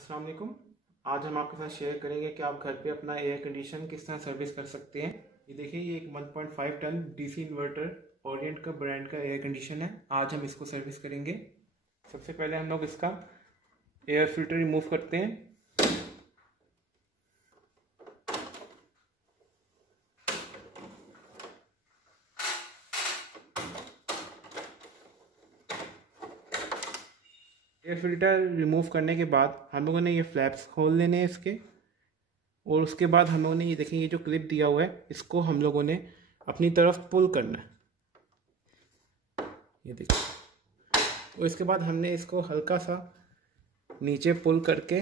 अस्सलाम वालेकुम। आज हम आपके साथ शेयर करेंगे कि आप घर पे अपना एयर कंडीशन किस तरह सर्विस कर सकते हैं। ये देखिए, ये एक 1.5 टन डीसी इन्वर्टर ओरिएंट का ब्रांड का एयर कंडीशन है। आज हम इसको सर्विस करेंगे। सबसे पहले हम लोग इसका एयर फिल्टर रिमूव करते हैं। एयर फिल्टर रिमूव करने के बाद हम लोगों ने ये फ्लैप्स खोल लेने हैं इसके, और उसके बाद हम लोगों ने ये देखिए, ये जो क्लिप दिया हुआ है इसको हम लोगों ने अपनी तरफ पुल करना है। ये देखिए, और इसके बाद हमने इसको हल्का सा नीचे पुल करके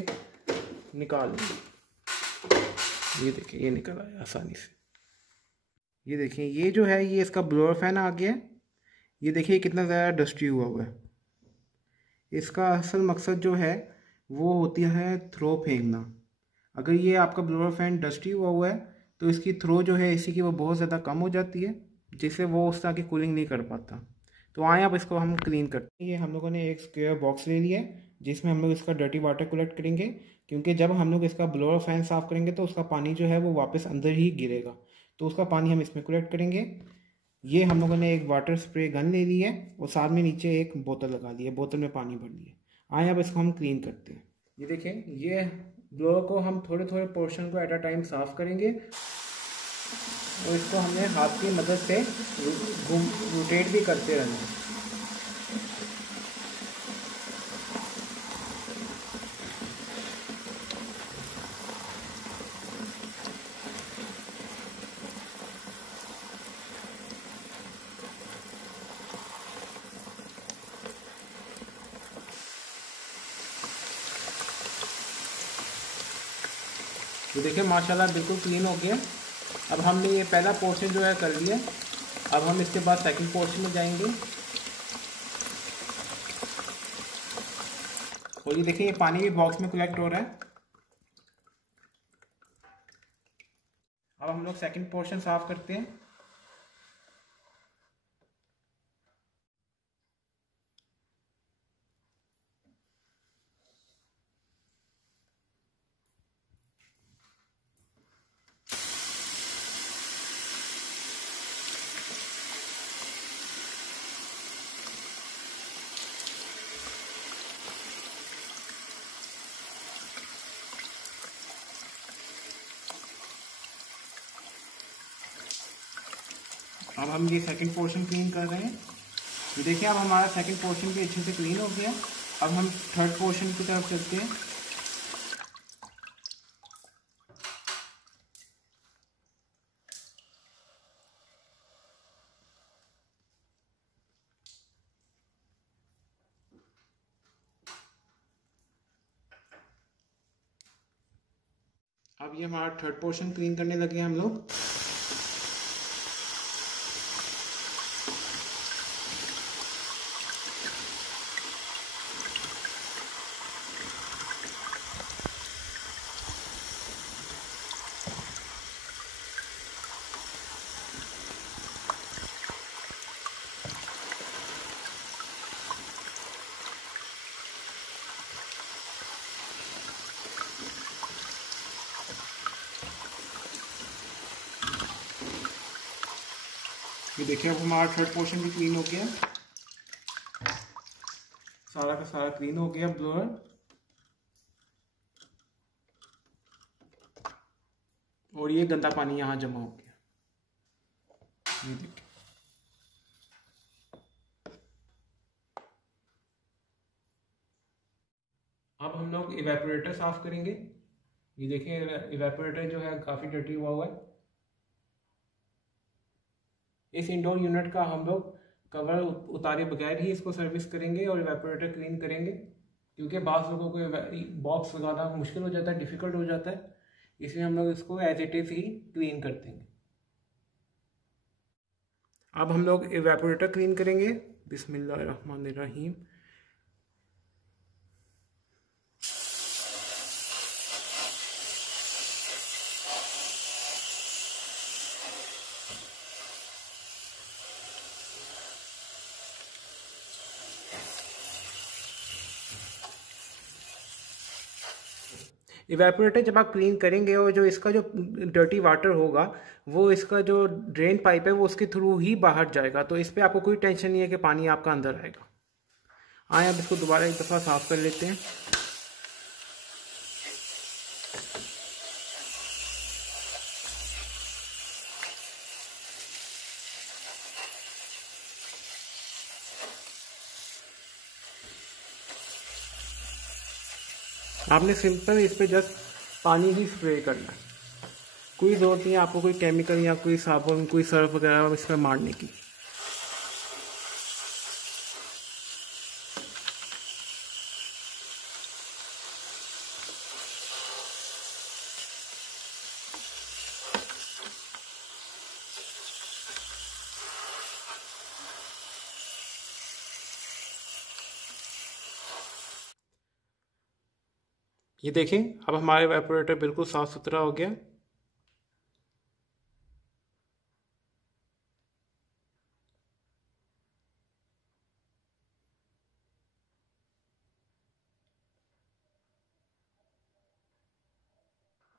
निकाल लिया। ये देखिए, ये निकल आया आसानी से। ये देखिए, ये जो है ये इसका ब्लोअर फैन आ गया है। ये देखिए कितना ज़्यादा डस्टी हुआ हुआ है। इसका असल मकसद जो है वो होती है थ्रो फेंकना। अगर ये आपका ब्लोअर फैन डस्टी हुआ है तो इसकी थ्रो जो है इसी की वो बहुत ज़्यादा कम हो जाती है, जिससे वो उस तरह की कूलिंग नहीं कर पाता। तो आए अब इसको हम क्लीन करते हैं। ये हम लोगों ने एक स्क्वायर बॉक्स ले लिया है जिसमें हम लोग इसका डर्टी वाटर कलेक्ट करेंगे, क्योंकि जब हम लोग इसका ब्लोअर फैन साफ़ करेंगे तो उसका पानी जो है वो वापस अंदर ही गिरेगा। तो उसका पानी हम इसमें कलेक्ट करेंगे। ये हम लोगों ने एक वाटर स्प्रे गन ले ली है और साथ में नीचे एक बोतल लगा ली है, बोतल में पानी भर लिया। आए अब इसको हम क्लीन करते हैं। ये देखें, ये ब्लोअर को हम थोड़े थोड़े पोर्शन को एट अ टाइम साफ़ करेंगे, और इसको हमने हाथ की मदद से रोटेट भी करते रहना है। तो देखिए, माशाल्लाह बिल्कुल क्लीन हो गया। अब हमने ये पहला पोर्शन जो है कर लिया। अब हम इसके बाद सेकंड पोर्शन में जाएंगे। और ये देखिए, ये पानी भी बॉक्स में कलेक्ट हो रहा है। अब हम लोग सेकंड पोर्शन साफ करते हैं। अब हम ये सेकंड पोर्शन क्लीन कर रहे हैं। तो देखिए, अब हमारा सेकंड पोर्शन भी अच्छे से क्लीन हो गया। अब हम थर्ड पोर्शन की तरफ चलते हैं। अब ये हमारा थर्ड पोर्शन क्लीन करने लगे हम लोग। ये देखिए, अब हमारा थर्ड पोर्शन भी क्लीन हो गया। सारा का सारा क्लीन हो गया ब्लोअर। और ये गंदा पानी यहाँ जमा हो गया। ये देखिए, अब हम लोग इवेपोरेटर साफ करेंगे। ये देखिए, इवेपोरेटर जो है काफ़ी डर्टी हुआ है। इस इंडोर यूनिट का हम लोग कवर उतारे बगैर ही इसको सर्विस करेंगे और इवेपोरेटर क्लीन करेंगे, क्योंकि बाज़ लोगों को बॉक्स लगाना मुश्किल हो जाता है, डिफ़िकल्ट हो जाता है। इसलिए हम लोग इसको एज इट इज़ ही क्लीन कर देंगे। अब हम लोग इवेपोरेटर क्लीन करेंगे। बिस्मिल्लाहिर्रहमानिर्रहीम। इवेपोरेटर जब आप क्लीन करेंगे और जो इसका जो डर्टी वाटर होगा वो इसका जो ड्रेन पाइप है वो उसके थ्रू ही बाहर जाएगा, तो इस पर आपको कोई टेंशन नहीं है कि पानी आपका अंदर आएगा। आए अब इसको दोबारा एक दफ़ा साफ़ कर लेते हैं। आपने सिंपल इस पे जस्ट पानी ही स्प्रे करना है, कोई ज़रूरत नहीं है आपको कोई केमिकल या कोई साबुन कोई सर्फ वगैरह इस पर मारने की। ये देखें अब हमारे इवेपोरेटर बिल्कुल साफ़ सुथरा हो गया।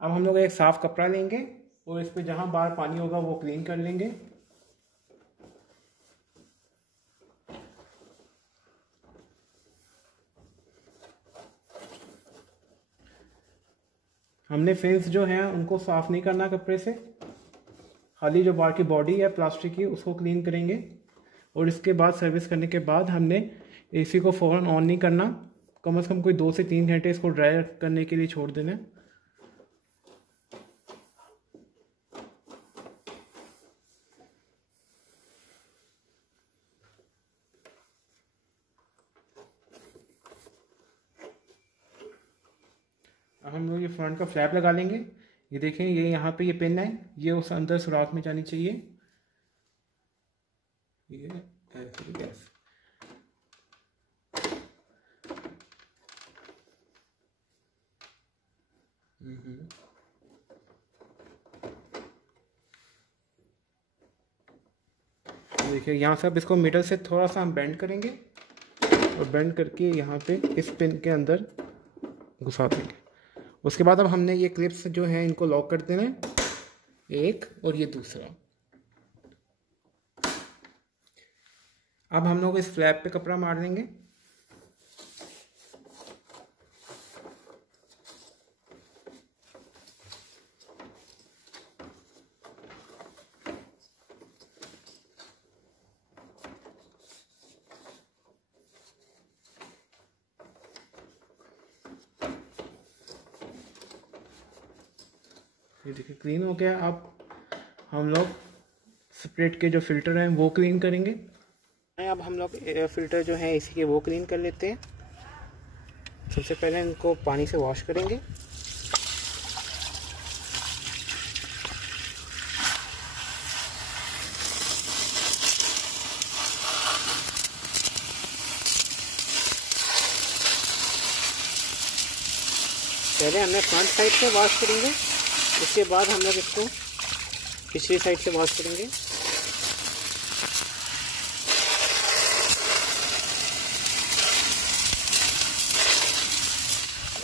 अब हम लोग एक साफ़ कपड़ा लेंगे और इस पे जहाँ बाहर पानी होगा वो क्लीन कर लेंगे। हमने फिन्स जो हैं उनको साफ़ नहीं करना कपड़े से, खाली जो बाहर की बॉडी है प्लास्टिक की उसको क्लीन करेंगे। और इसके बाद सर्विस करने के बाद हमने एसी को फ़ौरन ऑन नहीं करना, कम से कम कोई 2 से 3 घंटे इसको ड्राई करने के लिए छोड़ देना। अब हम लोग ये फ्रंट का फ्लैप लगा लेंगे। ये देखें ये यहाँ पे ये पिन है, ये उस अंदर सुराख में जानी चाहिए। ये ऐसे गैस देखिए यहाँ से अब इसको मिडल से थोड़ा सा हम बेंड करेंगे और बेंड करके यहाँ पे इस पिन के अंदर घुसा देंगे। उसके बाद अब हमने ये क्लिप्स जो हैं इनको लॉक कर देना है, एक और ये दूसरा। अब हम लोग इस फ्लैप पे कपड़ा मार देंगे। ये देखिए क्लीन हो गया। अब हम लोग स्प्रेड के जो फिल्टर हैं वो क्लीन करेंगे। अब हम लोग एयर फिल्टर जो है इसी के वो क्लीन कर लेते हैं। सबसे पहले इनको पानी से वॉश करेंगे। पहले हमने फ्रंट साइड से वॉश करेंगे, उसके बाद हम लोग इसको पिछली साइड से वॉश करेंगे।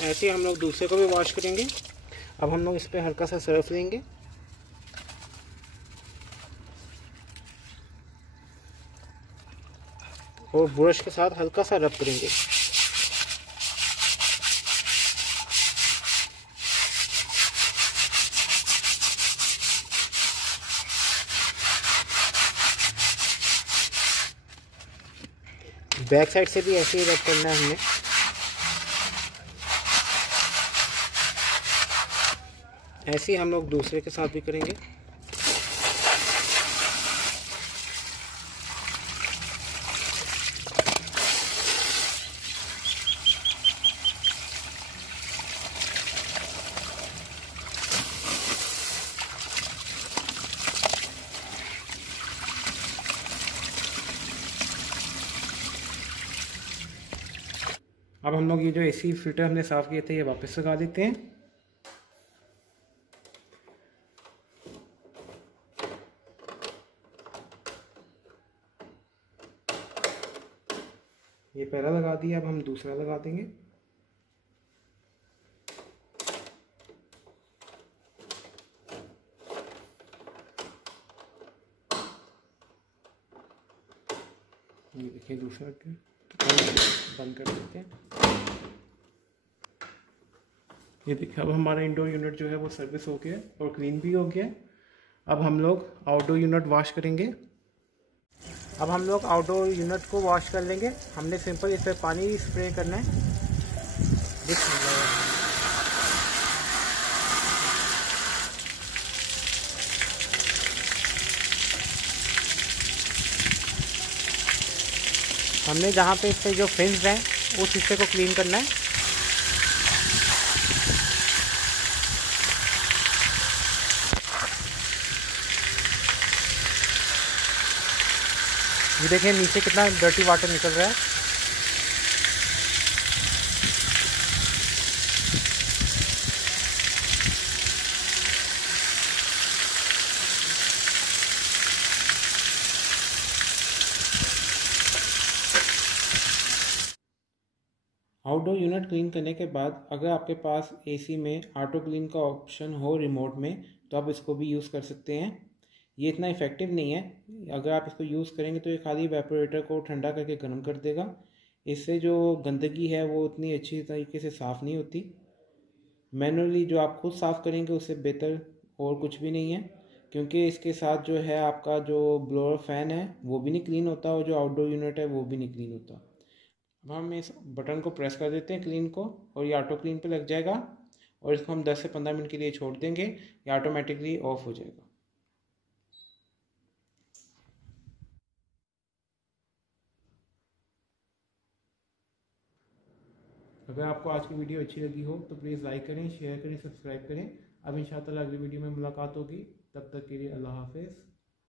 ऐसे ही हम लोग दूसरे को भी वॉश करेंगे। अब हम लोग इस पर हल्का सा सर्फ लेंगे और ब्रश के साथ हल्का सा रब करेंगे। बैक साइड से भी ऐसे ही रब करना है हमने। ऐसे ही हम लोग दूसरे के साथ भी करेंगे। अब हम लोग ये जो एसी फिल्टर हमने साफ़ किए थे ये वापस लगा देते हैं। ये पहला लगा दिया, अब हम दूसरा लगा देंगे। ये देखिए दूसरा बंद कर देते हैं। ये देखिए अब हमारा इंडोर यूनिट जो है वो सर्विस हो गया और क्लीन भी हो गया। अब हम लोग आउटडोर यूनिट वॉश करेंगे। अब हम लोग आउटडोर यूनिट को वॉश कर लेंगे। हमने सिंपल इस पर पानी स्प्रे करना है। हमने जहाँ पे इससे जो फिन्स हैं उस हिस्से को क्लीन करना है। ये देखिए नीचे कितना डर्टी वाटर निकल रहा है। आउटडोर यूनिट क्लीन करने के बाद अगर आपके पास एसी में ऑटो क्लीन का ऑप्शन हो रिमोट में तो आप इसको भी यूज़ कर सकते हैं। ये इतना इफ़ेक्टिव नहीं है। अगर आप इसको यूज़ करेंगे तो ये खाली इवेपोरेटर को ठंडा करके गर्म कर देगा। इससे जो गंदगी है वो उतनी अच्छी तरीके से साफ़ नहीं होती। मैनुअली जो आप खुद साफ़ करेंगे उससे बेहतर और कुछ भी नहीं है, क्योंकि इसके साथ जो है आपका जो ब्लोअर फ़ैन है वो भी नहीं क्लीन होता और जो आउटडोर यूनिट है वो भी नहीं क्लीन होता। अब हम इस बटन को प्रेस कर देते हैं क्लीन को और ये ऑटो क्लीन पे लग जाएगा और इसको हम 10 से 15 मिनट के लिए छोड़ देंगे। ये ऑटोमेटिकली ऑफ हो जाएगा। अगर आपको आज की वीडियो अच्छी लगी हो तो प्लीज़ लाइक करें, शेयर करें, सब्सक्राइब करें। अब इंशाअल्लाह अगली वीडियो में मुलाकात होगी। तब तक के लिए अल्लाह हाफिज़।